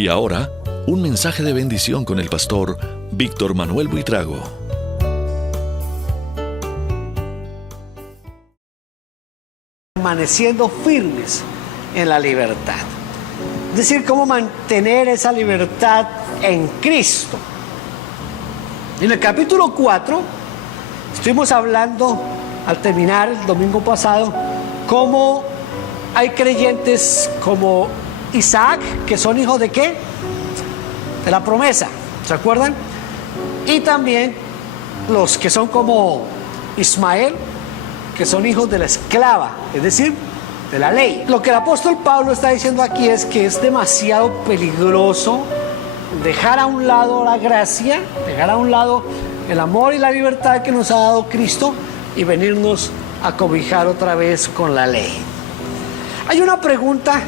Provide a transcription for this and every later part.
Y ahora, un mensaje de bendición con el pastor Víctor Manuel Buitrago. Permaneciendo firmes en la libertad. Es decir, cómo mantener esa libertad en Cristo. En el capítulo 4, estuvimos hablando, al terminar el domingo pasado, cómo hay creyentes como Isaac, que son hijos de ¿qué? De la promesa, ¿se acuerdan? Y también los que son como Ismael, que son hijos de la esclava, es decir, de la ley. Lo que el apóstol Pablo está diciendo aquí es que es demasiado peligroso dejar a un lado la gracia, dejar a un lado el amor y la libertad que nos ha dado Cristo y venirnos a cobijar otra vez con la ley. Hay una pregunta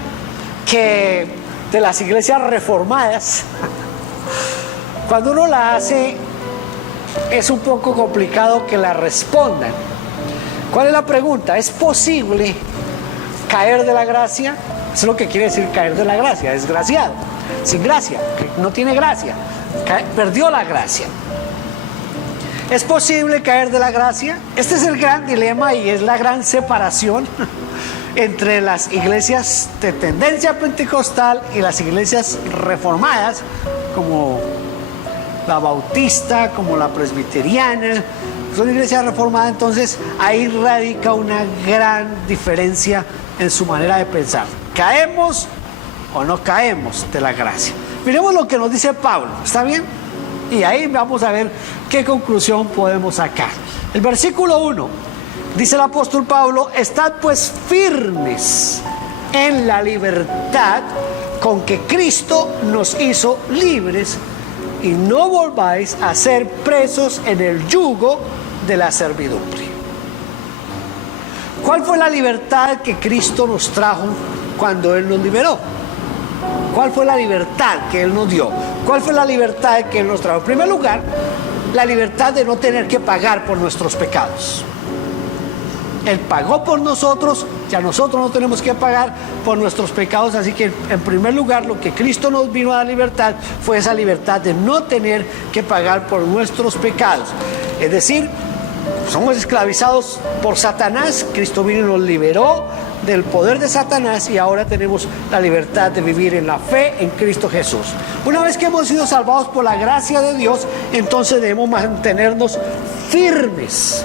que de las iglesias reformadas, cuando uno la hace, es un poco complicado que la respondan. ¿Cuál es la pregunta? ¿Es posible caer de la gracia? Eso es lo que quiere decir caer de la gracia, desgraciado, sin gracia, que no tiene gracia, perdió la gracia. ¿Es posible caer de la gracia? Este es el gran dilema y es la gran separación entre las iglesias de tendencia pentecostal y las iglesias reformadas, como la bautista, como la presbiteriana. Son iglesias reformadas, entonces ahí radica una gran diferencia en su manera de pensar. ¿Caemos o no caemos de la gracia? Miremos lo que nos dice Pablo, ¿está bien? Y ahí vamos a ver qué conclusión podemos sacar. El versículo 1, dice el apóstol Pablo: estad pues firmes en la libertad con que Cristo nos hizo libres, y no volváis a ser presos en el yugo de la servidumbre. ¿Cuál fue la libertad que Cristo nos trajo cuando Él nos liberó? ¿Cuál fue la libertad que Él nos dio? ¿Cuál fue la libertad que Él nos trajo? En primer lugar, la libertad de no tener que pagar por nuestros pecados. Él pagó por nosotros, ya nosotros no tenemos que pagar por nuestros pecados, así que en primer lugar lo que Cristo nos vino a dar libertad fue esa libertad de no tener que pagar por nuestros pecados. Es decir, somos esclavizados por Satanás, Cristo vino y nos liberó del poder de Satanás y ahora tenemos la libertad de vivir en la fe en Cristo Jesús. Una vez que hemos sido salvados por la gracia de Dios, entonces debemos mantenernos firmes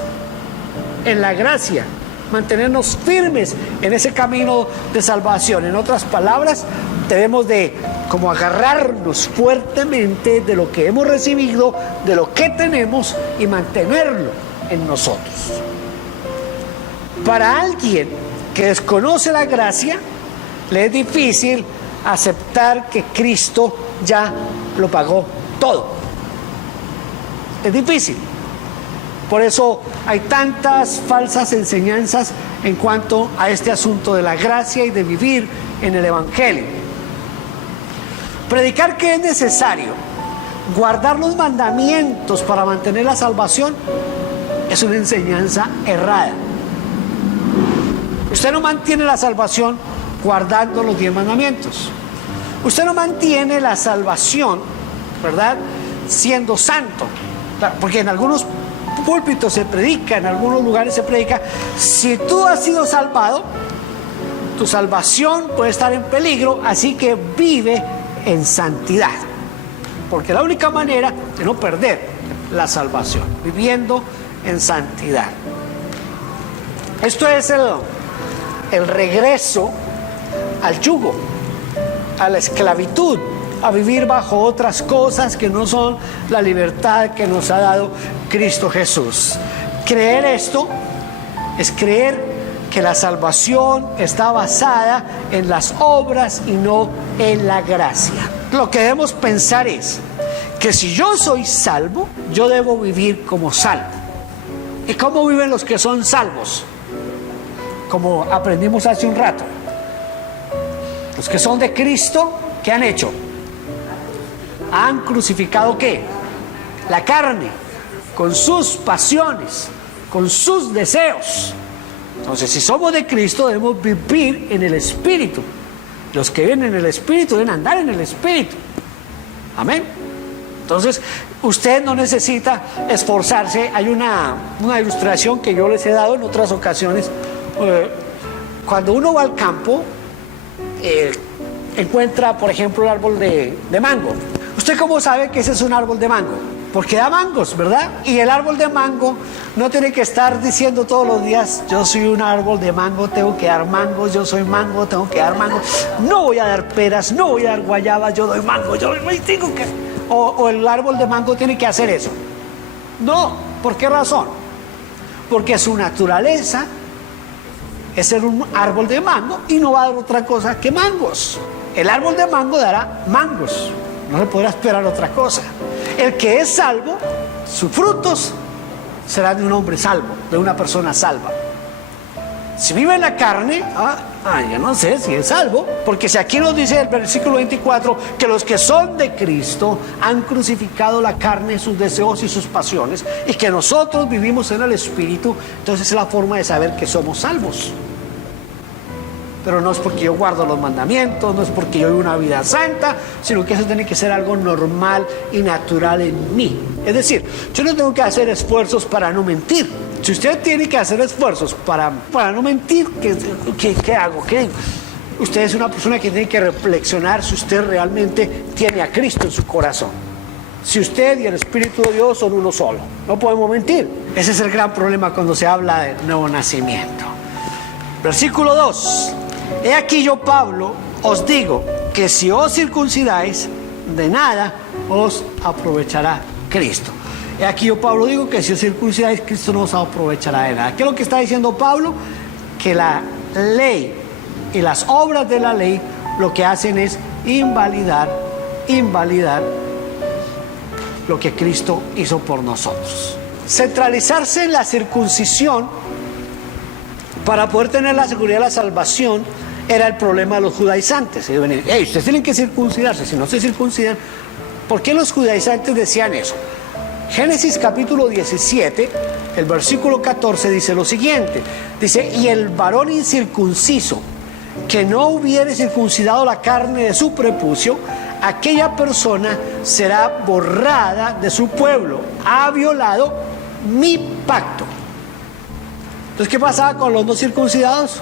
en la gracia, mantenernos firmes en ese camino de salvación. En otras palabras, debemos de como agarrarnos fuertemente de lo que hemos recibido, de lo que tenemos y mantenerlo en nosotros. Para alguien que desconoce la gracia, le es difícil aceptar que Cristo ya lo pagó todo. Es difícil. Por eso hay tantas falsas enseñanzas en cuanto a este asunto de la gracia y de vivir en el Evangelio. Predicar que es necesario guardar los mandamientos para mantener la salvación es una enseñanza errada. Usted no mantiene la salvación guardando los 10 mandamientos. Usted no mantiene la salvación, ¿verdad?, siendo santo. Porque en algunos púlpitos se predica, en algunos lugares se predica: si tú has sido salvado, tu salvación puede estar en peligro, así que vive en santidad. Porque la única manera de no perder la salvación, viviendo en santidad. Esto es el regreso al yugo, a la esclavitud, a vivir bajo otras cosas que no son la libertad que nos ha dado Cristo Jesús. Creer esto es creer que la salvación está basada en las obras y no en la gracia. Lo que debemos pensar es que si yo soy salvo, yo debo vivir como salvo. ¿Y cómo viven los que son salvos? Como aprendimos hace un rato. Los que son de Cristo, ¿qué han hecho? Han crucificado ¿qué? La carne, con sus pasiones, con sus deseos. Entonces, si somos de Cristo, debemos vivir en el Espíritu. Los que viven en el Espíritu deben andar en el Espíritu. Amén. Entonces, usted no necesita esforzarse. Hay una ilustración que yo les he dado en otras ocasiones. Cuando uno va al campo, encuentra, por ejemplo, el árbol de mango. ¿Usted cómo sabe que ese es un árbol de mango? Porque da mangos, ¿verdad? Y el árbol de mango no tiene que estar diciendo todos los días: yo soy un árbol de mango, tengo que dar mangos, yo soy mango, tengo que dar mangos. No voy a dar peras, no voy a dar guayabas, yo doy mango, yo tengo que... O el árbol de mango tiene que hacer eso. No, ¿por qué razón? Porque su naturaleza es ser un árbol de mango y no va a dar otra cosa que mangos. El árbol de mango dará mangos, no se podrá esperar otra cosa. El que es salvo, sus frutos serán de un hombre salvo, de una persona salva. Si vive en la carne, yo no sé si es salvo, porque si aquí nos dice el versículo 24 que los que son de Cristo han crucificado la carne, sus deseos y sus pasiones, y que nosotros vivimos en el Espíritu, entonces es la forma de saber que somos salvos. Pero no es porque yo guardo los mandamientos, no es porque yo vivo una vida santa, sino que eso tiene que ser algo normal y natural en mí. Es decir, yo no tengo que hacer esfuerzos para no mentir. Si usted tiene que hacer esfuerzos para no mentir, ¿qué hago? ¿Qué? Usted es una persona que tiene que reflexionar si usted realmente tiene a Cristo en su corazón. Si usted y el Espíritu de Dios son uno solo. No podemos mentir. Ese es el gran problema cuando se habla de nuevo nacimiento. Versículo 2. He aquí yo, Pablo, os digo que si os circuncidáis, de nada os aprovechará Cristo. He aquí yo, Pablo, digo que si os circuncidáis, Cristo no os aprovechará de nada. ¿Qué es lo que está diciendo Pablo? Que la ley y las obras de la ley lo que hacen es invalidar lo que Cristo hizo por nosotros. Centralizarse en la circuncisión para poder tener la seguridad de la salvación era el problema de los judaizantes. Ustedes tienen que circuncidarse. Si no se circuncidan, ¿por qué los judaizantes decían eso? Génesis capítulo 17, el versículo 14 dice lo siguiente. Dice: y el varón incircunciso que no hubiere circuncidado la carne de su prepucio, aquella persona será borrada de su pueblo. Ha violado mi pacto. Entonces, ¿qué pasaba con los no circuncidados?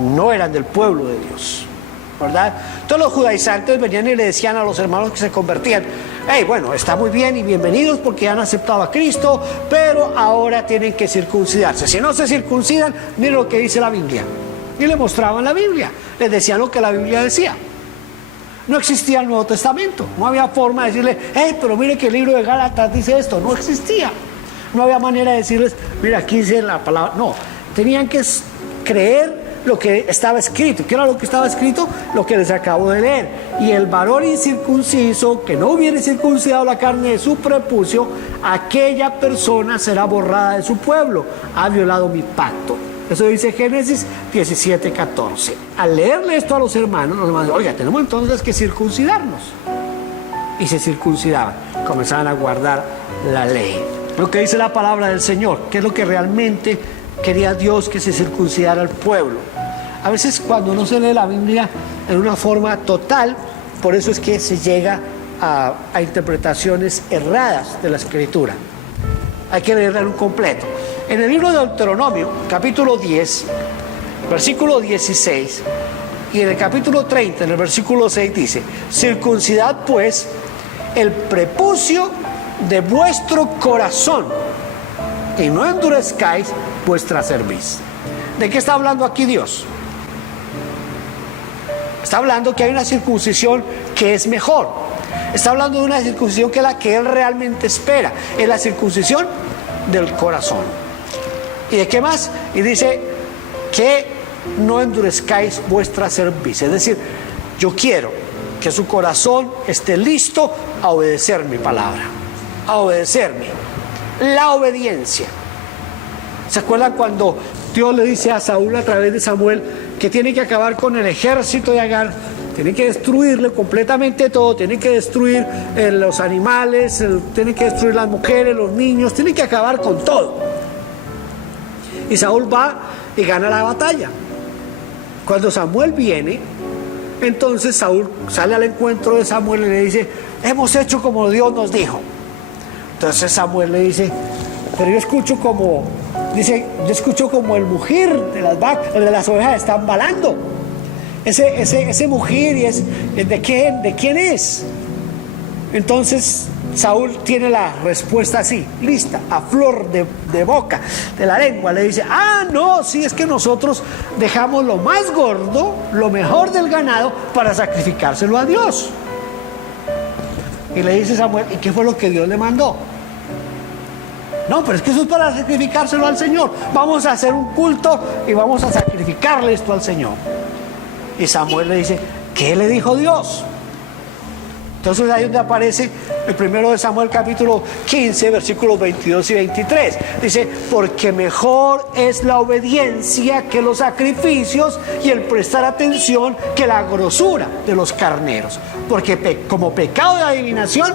No eran del pueblo de Dios, ¿verdad? Todos los judaizantes venían y le decían a los hermanos que se convertían: hey, bueno, está muy bien y bienvenidos porque han aceptado a Cristo, pero ahora tienen que circuncidarse. Si no se circuncidan, miren lo que dice la Biblia. Y le mostraban la Biblia, les decían lo que la Biblia decía. No existía el Nuevo Testamento, no había forma de decirle: hey, pero mire que el libro de Gálatas dice esto. No existía. No había manera de decirles: mira, aquí dice la palabra. No, tenían que creer lo que estaba escrito. ¿Qué era lo que estaba escrito? Lo que les acabo de leer. Y el varón incircunciso que no hubiere circuncidado la carne de su prepucio, aquella persona será borrada de su pueblo. Ha violado mi pacto. Eso dice Génesis 17, 14. Al leerle esto a los hermanos dicen: oiga, tenemos entonces que circuncidarnos. Y se circuncidaban, comenzaban a guardar la ley. Lo que dice la palabra del Señor, que es lo que realmente quería Dios, que se circuncidara al pueblo. A veces cuando no se lee la Biblia en una forma total, por eso es que se llega a interpretaciones erradas de la Escritura. Hay que leerla en un completo. En el libro de Deuteronomio, capítulo 10, versículo 16, y en el capítulo 30, en el versículo 6 dice: circuncidad pues el prepucio de vuestro corazón y no endurezcáis vuestra cerviz. ¿De qué está hablando aquí Dios? Está hablando que hay una circuncisión que es mejor. Está hablando de una circuncisión que es la que Él realmente espera. Es la circuncisión del corazón. ¿Y de qué más? Y dice que no endurezcáis vuestra cerviz. Es decir, yo quiero que su corazón esté listo a obedecer mi palabra, a obedecerme. La obediencia. ¿Se acuerdan cuando Dios le dice a Saúl a través de Samuel que tiene que acabar con el ejército de Agar? Tiene que destruirle completamente todo, tiene que destruir los animales, tiene que destruir las mujeres, los niños, tiene que acabar con todo. Y Saúl va y gana la batalla. Cuando Samuel viene, Entonces Saúl sale al encuentro de Samuel y le dice, hemos hecho como Dios nos dijo. Entonces Samuel le dice, pero yo escucho como el mugir de las vacas, de las ovejas están balando. Ese mugir y es ¿de quién es? Entonces Saúl tiene la respuesta así, lista, a flor de boca, de la lengua. Le dice, no, sí, es que nosotros dejamos lo más gordo, lo mejor del ganado para sacrificárselo a Dios. Y le dice Samuel, ¿y qué fue lo que Dios le mandó? No, pero es que eso es para sacrificárselo al Señor. Vamos a hacer un culto y vamos a sacrificarle esto al Señor. Y Samuel le dice, ¿qué le dijo Dios? Entonces ahí donde aparece el primero de Samuel capítulo 15 versículos 22 y 23. Dice, porque mejor es la obediencia que los sacrificios y el prestar atención que la grosura de los carneros. Porque como pecado de adivinación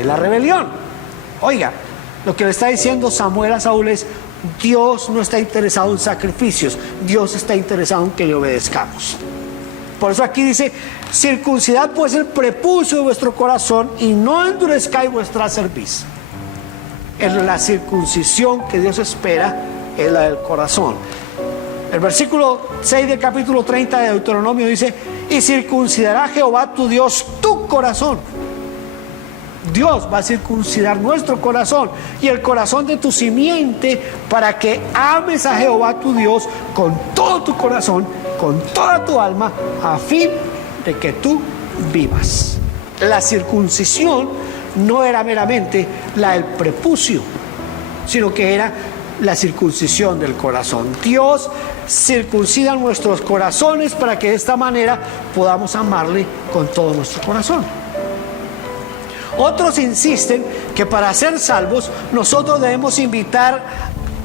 es la rebelión. Oiga, lo que le está diciendo Samuel a Saúl es, Dios no está interesado en sacrificios, Dios está interesado en que le obedezcamos. Por eso aquí dice, circuncidad pues el prepucio de vuestro corazón y no endurezcáis vuestra cerviz. La circuncisión que Dios espera es la del corazón. El versículo 6 del capítulo 30 de Deuteronomio dice, y circuncidará Jehová tu Dios tu corazón. Dios va a circuncidar nuestro corazón y el corazón de tu simiente para que ames a Jehová tu Dios con todo tu corazón, con toda tu alma, a fin de que tú vivas. La circuncisión no era meramente la del prepucio, sino que era la circuncisión del corazón. Dios circuncida nuestros corazones para que de esta manera podamos amarle con todo nuestro corazón. Otros insisten que para ser salvos nosotros debemos invitar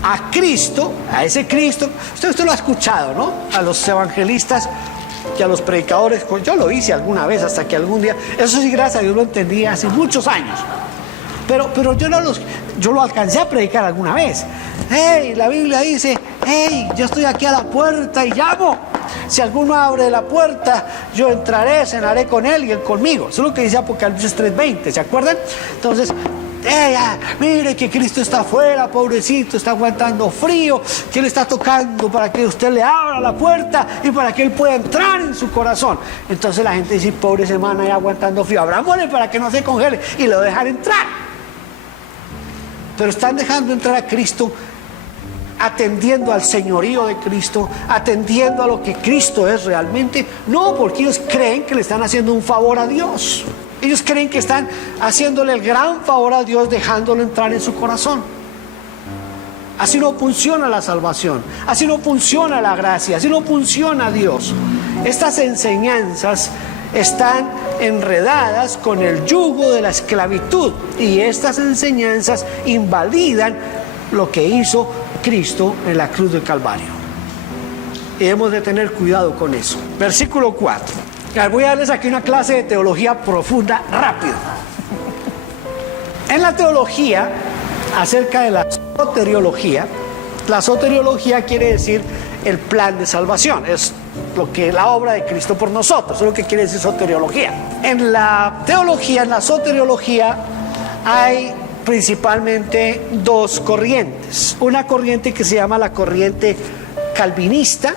a Cristo, a ese Cristo. Usted lo ha escuchado, ¿no? A los evangelistas y a los predicadores. Yo lo hice alguna vez hasta que algún día, eso sí, gracias a Dios lo entendí hace muchos años. Pero yo lo alcancé a predicar alguna vez. Hey, la Biblia dice, hey, yo estoy aquí a la puerta y llamo. Si alguno abre la puerta, yo entraré, cenaré con él y él conmigo. Eso es lo que dice Apocalipsis 3:20, ¿se acuerdan? Entonces, mire que Cristo está afuera, pobrecito, está aguantando frío, que Él está tocando para que usted le abra la puerta y para que Él pueda entrar en su corazón. Entonces la gente dice, pobre semana, ya aguantando frío, abrámosle para que no se congele y lo dejan entrar. Pero están dejando entrar a Cristo, atendiendo al señorío de Cristo, atendiendo a lo que Cristo es realmente. No, porque ellos creen que le están haciendo un favor a Dios. Ellos creen que están haciéndole el gran favor a Dios dejándolo entrar en su corazón. Así no funciona la salvación, así no funciona la gracia, así no funciona Dios. Estas enseñanzas están enredadas con el yugo de la esclavitud y estas enseñanzas invalidan lo que hizo Cristo en la cruz del Calvario. Y hemos de tener cuidado con eso. Versículo 4. Voy a darles aquí una clase de teología profunda, rápido. En la teología, acerca de la soteriología quiere decir el plan de salvación. Es lo que la obra de Cristo por nosotros, es lo que quiere decir soteriología. En la teología, en la soteriología, hay principalmente dos corrientes. Una corriente que se llama la corriente calvinista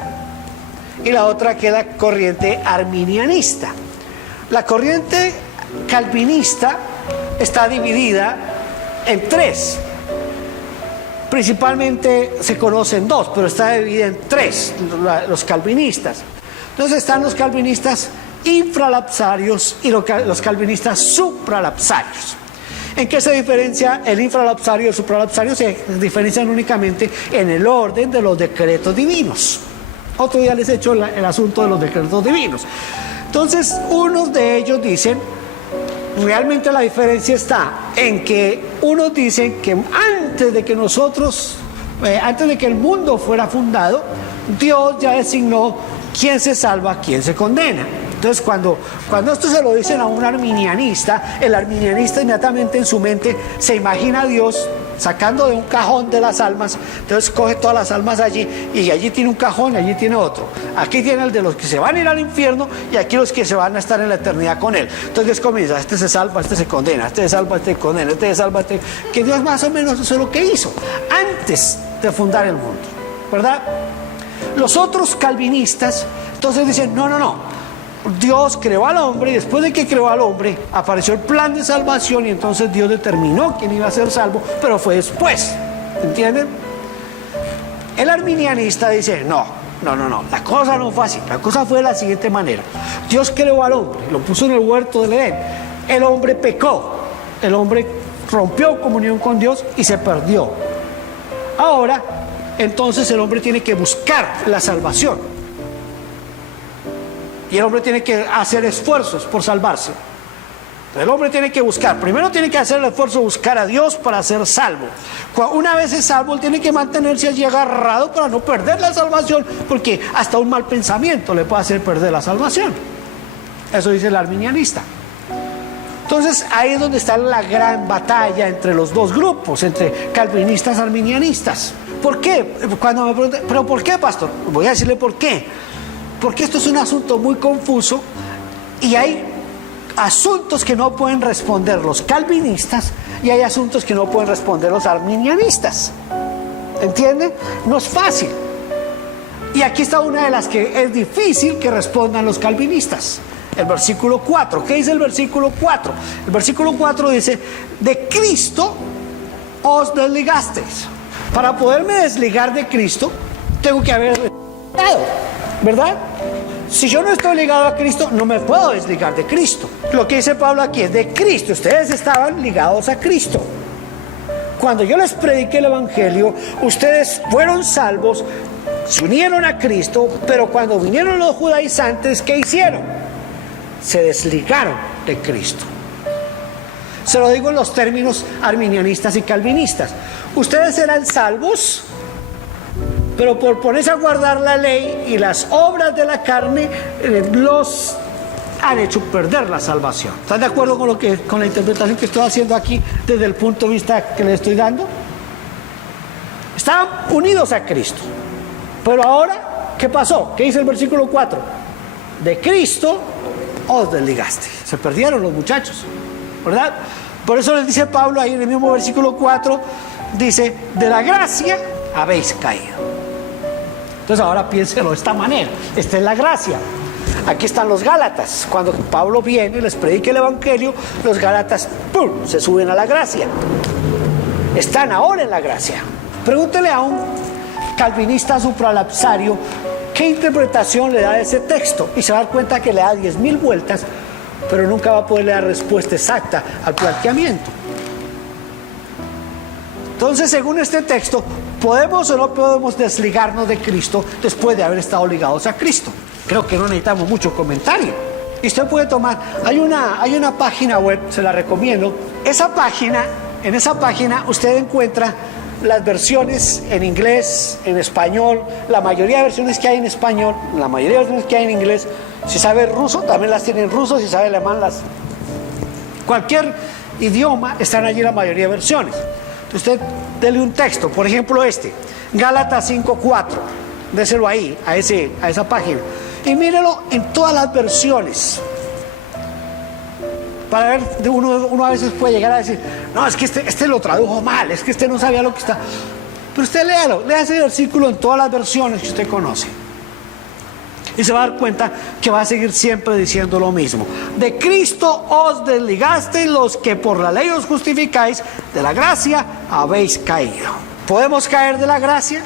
y la otra que es la corriente arminianista. La corriente calvinista está dividida en tres. Principalmente se conocen dos, pero está dividida en tres, los calvinistas. Entonces están los calvinistas infralapsarios y los calvinistas supralapsarios. ¿En qué se diferencia el infralapsario y el supralapsario? Se diferencian únicamente en el orden de los decretos divinos. Otro día les he hecho el asunto de los decretos divinos. Entonces, unos de ellos dicen, realmente la diferencia está en que unos dicen que antes de que el mundo fuera fundado, Dios ya designó quién se salva, quién se condena. Entonces, cuando esto se lo dicen a un arminianista, el arminianista inmediatamente en su mente se imagina a Dios sacando de un cajón de las almas. Entonces coge todas las almas allí, y allí tiene un cajón y allí tiene otro. Aquí tiene el de los que se van a ir al infierno, y aquí los que se van a estar en la eternidad con él. Entonces comienza, este se salva, este se condena, este se salva, este se condena, este se salva, este... Que Dios más o menos eso es lo que hizo antes de fundar el mundo, ¿verdad? Los otros calvinistas entonces dicen, no, Dios creó al hombre, y después de que creó al hombre apareció el plan de salvación, y entonces Dios determinó quién iba a ser salvo, pero fue después, ¿entienden? El arminianista dice, no, la cosa no fue así. La cosa fue de la siguiente manera: Dios creó al hombre, lo puso en el huerto del Edén, el hombre pecó, el hombre rompió comunión con Dios y se perdió. Ahora entonces el hombre tiene que buscar la salvación, y el hombre tiene que hacer esfuerzos por salvarse. El hombre tiene que buscar, primero tiene que hacer el esfuerzo de buscar a Dios para ser salvo. Una vez es salvo, él tiene que mantenerse allí agarrado para no perder la salvación, porque hasta un mal pensamiento le puede hacer perder la salvación. Eso dice el arminianista. Entonces ahí es donde está la gran batalla entre los dos grupos, entre calvinistas y arminianistas. ¿Por qué? Cuando me preguntan, ¿pero por qué, pastor? Voy a decirle por qué. Porque esto es un asunto muy confuso, y hay asuntos que no pueden responder los calvinistas, y hay asuntos que no pueden responder los arminianistas. ¿Entienden? No es fácil. Y aquí está una de las que es difícil que respondan los calvinistas. El versículo 4. ¿Qué dice el versículo 4? El versículo 4 dice: de Cristo os desligasteis. Para poderme desligar de Cristo, tengo que haber desligado, ¿verdad? Si yo no estoy ligado a Cristo, no me puedo desligar de Cristo. Lo que dice Pablo aquí es de Cristo. Ustedes estaban ligados a Cristo. Cuando yo les prediqué el Evangelio, ustedes fueron salvos, se unieron a Cristo, pero cuando vinieron los judaizantes, ¿qué hicieron? Se desligaron de Cristo. Se lo digo en los términos arminianistas y calvinistas. Ustedes eran salvos, pero por ponerse a guardar la ley y las obras de la carne, los han hecho perder la salvación. ¿Están de acuerdo con la interpretación que estoy haciendo aquí desde el punto de vista que les estoy dando? Estaban unidos a Cristo, pero ahora, ¿qué pasó? ¿Qué dice el versículo 4? De Cristo os desligaste. Se perdieron los muchachos, ¿verdad? Por eso les dice Pablo ahí en el mismo versículo 4, dice: de la gracia habéis caído. Entonces ahora piénselo de esta manera. Esta es la gracia. Aquí están los Gálatas. Cuando Pablo viene y les predica el Evangelio, los Gálatas ¡pum!, se suben a la gracia. Están ahora en la gracia. Pregúntele a un calvinista supralapsario qué interpretación le da de ese texto, y se va a dar cuenta que le da 10.000 vueltas, pero nunca va a poderle dar respuesta exacta al planteamiento. Entonces, según este texto, ¿podemos o no podemos desligarnos de Cristo después de haber estado ligados a Cristo? Creo que no necesitamos mucho comentario. Y usted puede tomar, hay una página web, se la recomiendo. En esa página usted encuentra las versiones en inglés, en español, la mayoría de versiones que hay en español, la mayoría de versiones que hay en inglés. Si sabe ruso, también las tiene en ruso. Si sabe alemán, cualquier idioma, están allí la mayoría de versiones. Usted dele un texto, por ejemplo Gálatas 5:4, déselo ahí, a esa página, y mírelo en todas las versiones, para ver, uno a veces puede llegar a decir, no, es que este lo tradujo mal, es que este no sabía lo que está, pero usted lea ese versículo en todas las versiones que usted conoce, y se va a dar cuenta que va a seguir siempre diciendo lo mismo: de Cristo os desligasteis, los que por la ley os justificáis, de la gracia habéis caído. ¿Podemos caer de la gracia?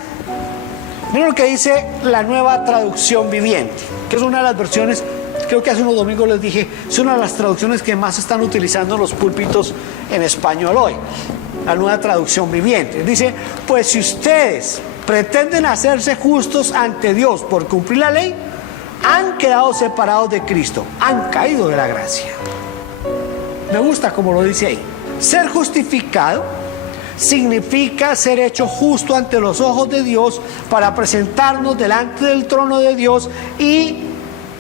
Miren lo que dice la Nueva Traducción Viviente, que es una de las versiones, creo que hace unos domingos les dije, es una de las traducciones que más están utilizando en los púlpitos en español hoy. La Nueva Traducción Viviente dice: pues si ustedes pretenden hacerse justos ante Dios por cumplir la ley, han quedado separados de Cristo, han caído de la gracia. Me gusta como lo dice ahí. Ser justificado significa ser hecho justo ante los ojos de Dios para presentarnos delante del trono de Dios y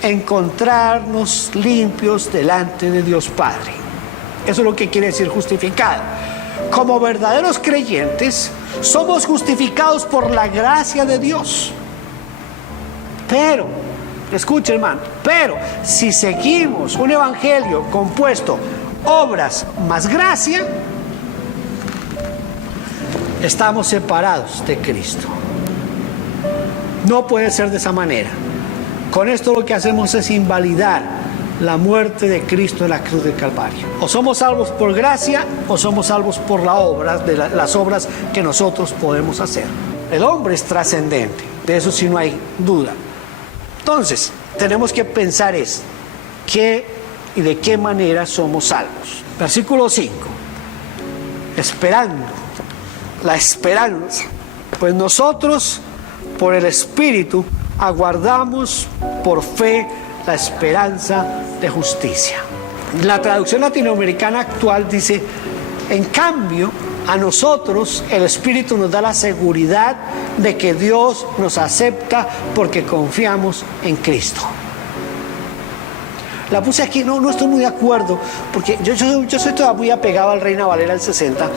encontrarnos limpios delante de Dios Padre. Eso es lo que quiere decir justificado. como verdaderos creyentes, somos justificados por la gracia de Dios. Pero, escuche hermano, pero si seguimos un evangelio compuesto obras más gracia, estamos separados de Cristo. No puede ser de esa manera. Con esto lo que hacemos es invalidar la muerte de Cristo en la cruz del Calvario. O somos salvos por gracia o somos salvos por las obras que nosotros podemos hacer. El hombre es trascendente, de eso sí no hay duda. Entonces, tenemos que pensar qué y de qué manera somos salvos. Versículo 5. Esperando, la esperanza. Pues nosotros, por el Espíritu, aguardamos por fe la esperanza de justicia. La traducción latinoamericana actual dice: en cambio, a nosotros el Espíritu nos da la seguridad de que Dios nos acepta porque confiamos en Cristo. La puse aquí, no estoy muy de acuerdo, porque yo soy todavía muy apegado al Reina Valera del 60,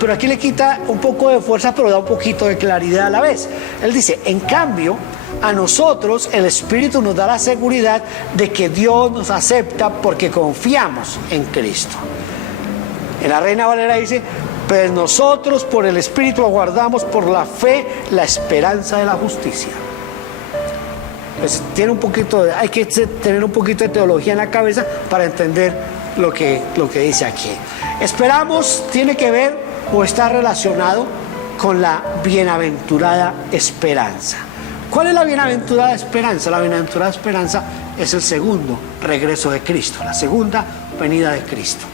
pero aquí le quita un poco de fuerza, pero da un poquito de claridad a la vez. Él dice: en cambio, a nosotros el Espíritu nos da la seguridad de que Dios nos acepta porque confiamos en Cristo. En la Reina Valera dice: pues nosotros por el Espíritu aguardamos por la fe la esperanza de la justicia. Pues hay que tener un poquito de teología en la cabeza para entender lo que dice aquí. Esperamos tiene que ver o está relacionado con la bienaventurada esperanza. ¿Cuál es la bienaventurada esperanza? La bienaventurada esperanza es el segundo regreso de Cristo, la segunda venida de Cristo.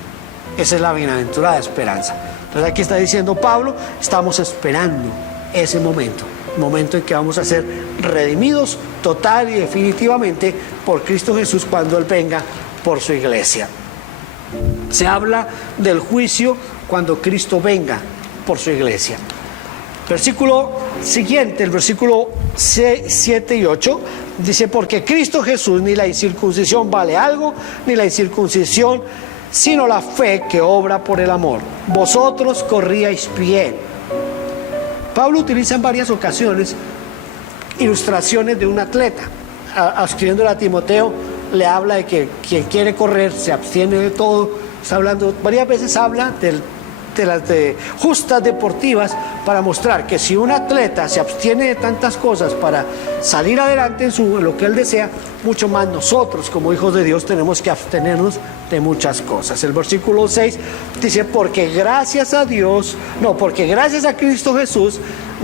Esa es la bienaventurada esperanza. Entonces aquí está diciendo Pablo: estamos esperando ese momento, el momento en que vamos a ser redimidos total y definitivamente por Cristo Jesús cuando Él venga por su iglesia. Se habla del juicio cuando Cristo venga por su iglesia. Versículo siguiente, el versículo 7 y 8, dice: porque Cristo Jesús ni la incircuncisión vale algo, ni la incircuncisión, sino la fe que obra por el amor. Vosotros corríais bien. Pablo utiliza en varias ocasiones ilustraciones de un atleta. Escribiéndole a Timoteo, le habla de que quien quiere correr se abstiene de todo. Está hablando, varias veces habla de las justas deportivas, para mostrar que si un atleta se abstiene de tantas cosas para salir adelante en lo que él desea, mucho más nosotros como hijos de Dios tenemos que abstenernos de muchas cosas. El versículo 6 dice: porque gracias a Cristo Jesús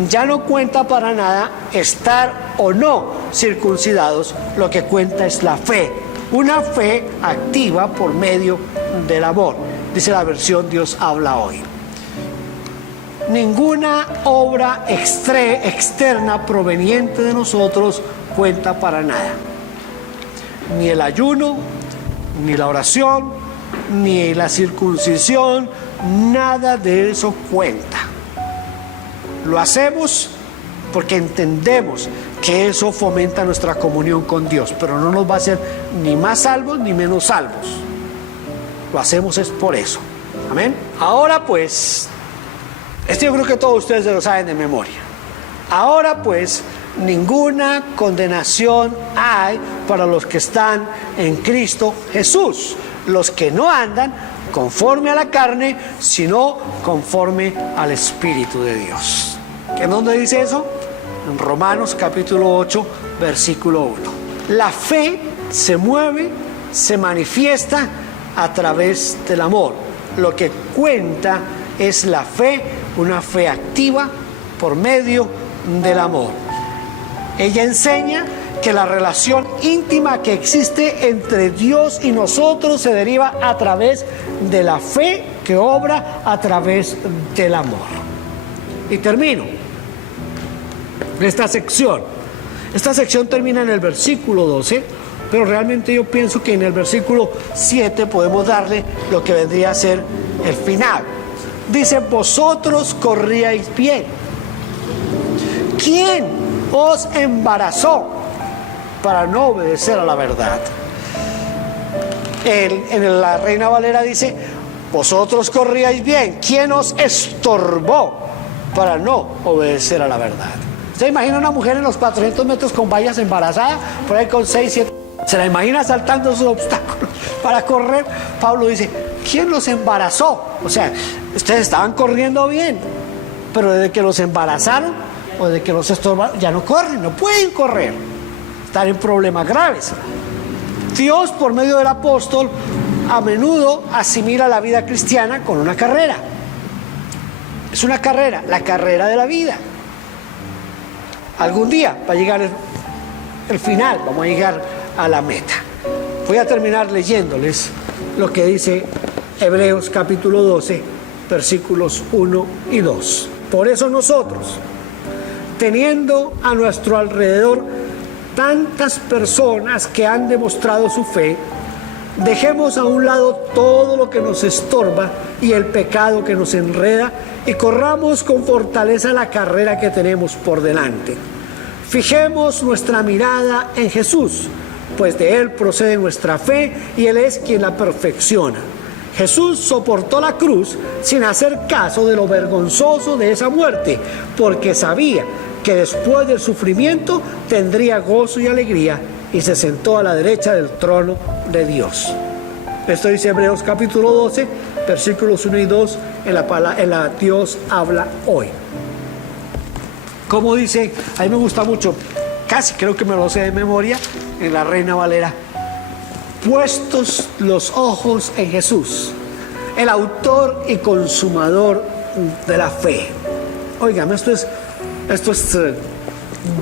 ya no cuenta para nada estar o no circuncidados, lo que cuenta es la fe, una fe activa por medio del amor. Dice la versión Dios habla hoy. Ninguna obra externa proveniente de nosotros cuenta para nada. Ni el ayuno, ni la oración, ni la circuncisión, nada de eso cuenta. Lo hacemos porque entendemos que eso fomenta nuestra comunión con Dios, pero no nos va a hacer ni más salvos ni menos salvos. Lo hacemos es por eso. Amén. Ahora pues, yo creo que todos ustedes lo saben de memoria. Ahora pues, ninguna condenación hay para los que están en Cristo Jesús, los que no andan conforme a la carne, sino conforme al Espíritu de Dios. ¿En dónde dice eso? En Romanos capítulo 8, versículo 1. La fe se mueve, se manifiesta a través del amor. Lo que cuenta es la fe, una fe activa por medio del amor. Ella enseña que la relación íntima que existe entre Dios y nosotros se deriva a través de la fe que obra a través del amor. Y termino esta sección. Esta sección termina en el versículo 12, pero realmente yo pienso que en el versículo 7 podemos darle lo que vendría a ser el final. Dice: vosotros corríais bien. ¿Quién os embarazó para no obedecer a la verdad? En la Reina Valera dice: Vosotros corríais bien. ¿Quién os estorbó para no obedecer a la verdad? ¿Usted imagina una mujer en los 400 metros con vallas embarazada, por ahí con 6, 7? ¿Se la imagina saltando esos obstáculos para correr? Pablo dice, ¿quién los embarazó? O sea, ustedes estaban corriendo bien, pero desde que los embarazaron o desde que los estorbaron, ya no corren, no pueden correr. Están en problemas graves. Dios, por medio del apóstol, a menudo asimila la vida cristiana con una carrera. Es una carrera, la carrera de la vida. Algún día va a llegar el final, vamos a llegar a la meta. Voy a terminar leyéndoles lo que dice Hebreos capítulo 12, versículos 1 y 2. Por eso nosotros, teniendo a nuestro alrededor tantas personas que han demostrado su fe, dejemos a un lado todo lo que nos estorba y el pecado que nos enreda y corramos con fortaleza la carrera que tenemos por delante. Fijemos nuestra mirada en Jesús, pues de Él procede nuestra fe y Él es quien la perfecciona. Jesús soportó la cruz sin hacer caso de lo vergonzoso de esa muerte, porque sabía que después del sufrimiento tendría gozo y alegría, y se sentó a la derecha del trono de Dios. Esto dice Hebreos capítulo 12, versículos 1 y 2 en la Dios habla hoy. Como dice, a mí me gusta mucho, casi creo que me lo sé de memoria, en la Reina Valera: puestos los ojos en Jesús, el autor y consumador de la fe. Oigan, esto es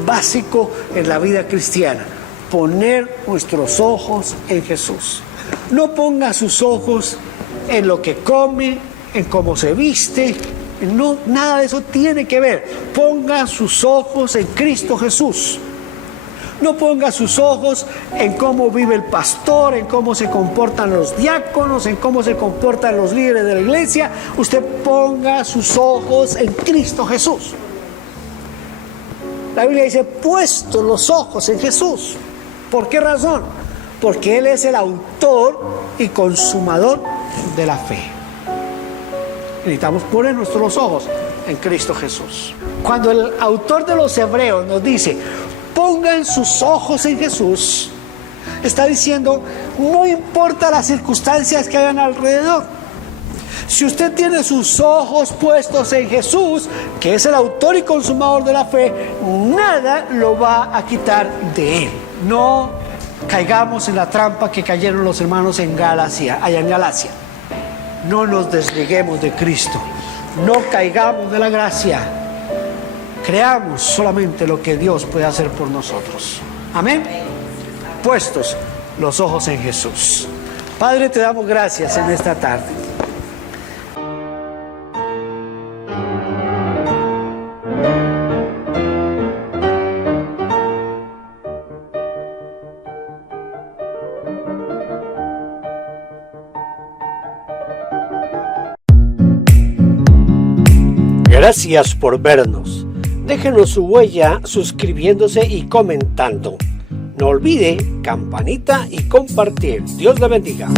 básico en la vida cristiana. Poner nuestros ojos en Jesús. No ponga sus ojos en lo que come, en cómo se viste. No, nada de eso tiene que ver. Ponga sus ojos en Cristo Jesús. No ponga sus ojos en cómo vive el pastor, en cómo se comportan los diáconos, en cómo se comportan los líderes de la iglesia. Usted ponga sus ojos en Cristo Jesús. La Biblia dice, puestos los ojos en Jesús. ¿Por qué razón? Porque Él es el autor y consumador de la fe. Necesitamos poner nuestros ojos en Cristo Jesús. Cuando el autor de los Hebreos nos dice, pongan sus ojos en Jesús, está diciendo, no importa las circunstancias que hayan alrededor. Si usted tiene sus ojos puestos en Jesús, que es el autor y consumador de la fe, nada lo va a quitar de Él. No caigamos en la trampa que cayeron los hermanos allá en Galacia. No nos desliguemos de Cristo. No caigamos de la gracia. Creamos solamente lo que Dios puede hacer por nosotros. Amén. Puestos los ojos en Jesús. Padre, te damos gracias en esta tarde. Gracias por vernos. Déjenos su huella suscribiéndose y comentando. No olvide campanita y compartir. Dios le bendiga.